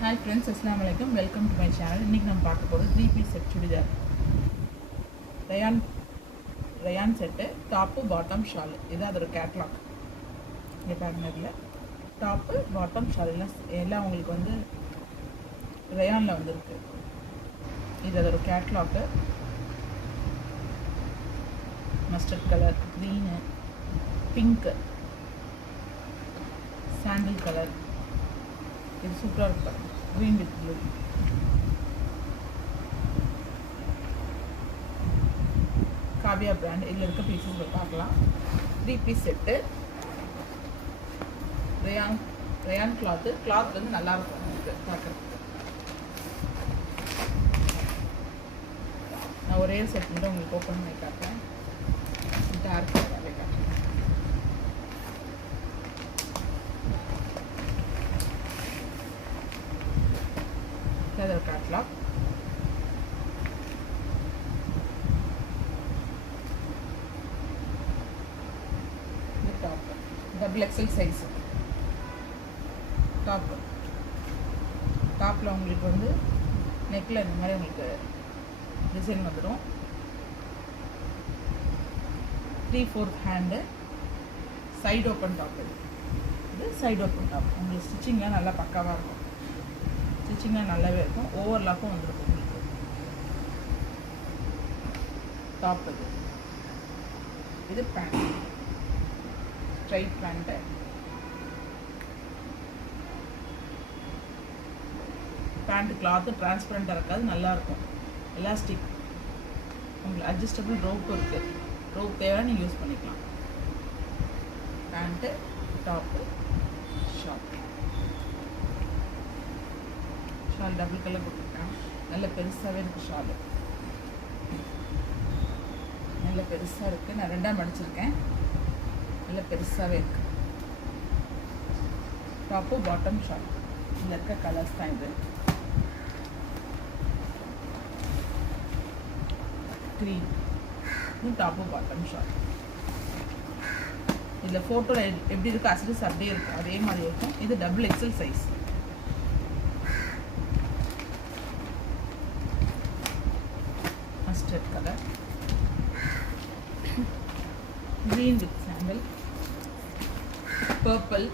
Hi friends, அஸ்ஸலாமு அலைக்கும். Welcome to my channel. இன்றைக்கி நம்ம பார்க்க போகிறது 3 piece set churidar. Rayon set, top bottom shawl. இது அதோட கேட்லாக். இங்கே பாருங்க, இதில் டாப்பு பாட்டம் ஷால் எல்லாம் உங்களுக்கு வந்து ரயானில் வந்துருக்கு. இது அதோட catalogue. Mustard colour, green, pink, சாண்டில் கலர். இது சூப்பராக இருக்கு பாருங்க. Green with blue. Kavya brand. இதில் இருக்க பீசஸ் பார்க்கலாம். 3 பீஸ் செட்டு. ரயான் கிளாத் வந்து நல்லா இருக்கும் உங்களுக்கு பார்க்குறதுக்கு. நான் ஒரே செட் மட்டும் உங்களுக்கு ஓப்பன் பண்ணி காட்டுறேன். டார்க் கலராகவே காட்டுறேன். அதோட கேட்லாக். இது top, double XL size top. டாப்பில் உங்களுக்கு வந்து நெக்கில் இந்த மாதிரி உங்களுக்கு டிசைன் வந்துடும். 3/4 ஹேண்டு. Side open top. இது சைடு ஓப்பன் டாப். உங்களுக்கு ஸ்டிச்சிங்லாம் நல்லா பக்காவாக இருக்கும். ஸ்டிச்சிங்காக நல்லாவே இருக்கும். ஓவர்லாக்கும் வந்துருக்கும் உங்களுக்கு. டாப் இது pant, straight pant. Pant cloth டிரான்ஸ்பரண்ட்டாக இருக்காது, நல்லாயிருக்கும். எலாஸ்டிக். உங்களுக்கு அட்ஜஸ்டபிள் ரோப்பு இருக்குது. ரோப் தேவை நீங்கள் யூஸ் பண்ணிக்கலாம். Pant, top, short. Shawl double colour கொடுத்துருக்கேன். நல்ல பெருசாகவே இருக்குது ஷாலு. நல்ல பெருசாக இருக்குது. நான் 2ஆக மடிச்சிருக்கேன். நல்ல பெருசாகவே இருக்குது. Top bottom shawl. இதில் இருக்க கலர்ஸ் தான் இது. க்ரீன். இது டாப்பு பாட்டம் ஷால். இதில் ஃபோட்டோவில் எப்படி இருக்குது அசரிஸ் அப்படியே இருக்குது, அதே மாதிரி இருக்கும். இது double XL size. Mustard colour, green with sandal, purple,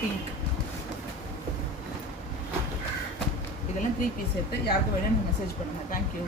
pink. இதெல்லாம் 3 பீஸ் செட்டு. யாருக்கு வேணும்னு மெசேஜ் பண்ணுங்கள். தேங்க்யூ.